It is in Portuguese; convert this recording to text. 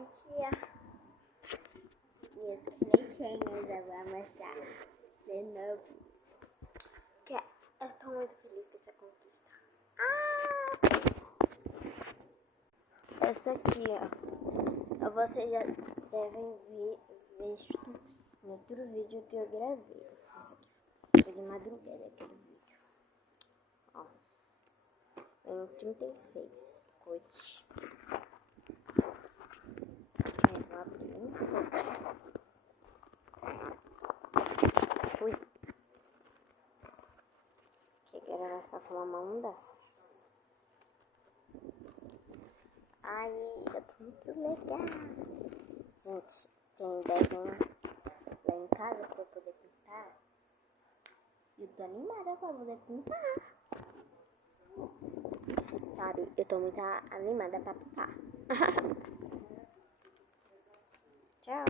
gente, minhas crechinhas eu vou mostrar de novo. Que eu tô muito feliz com essa conquista. Essa aqui, ó, vocês já devem ver visto no outro vídeo que eu gravei. Essa aqui foi de madrugada aquele vídeo. Ó, tem 36 cores. Eu vou abrir. Ui. Que gravar só com uma mão não dá certo. Ai, eu tô muito legal. Gente, tem desenho lá em casa pra eu poder pintar. E eu tô animada pra poder pintar. Sabe, eu tô muito animada pra pintar. Tchau.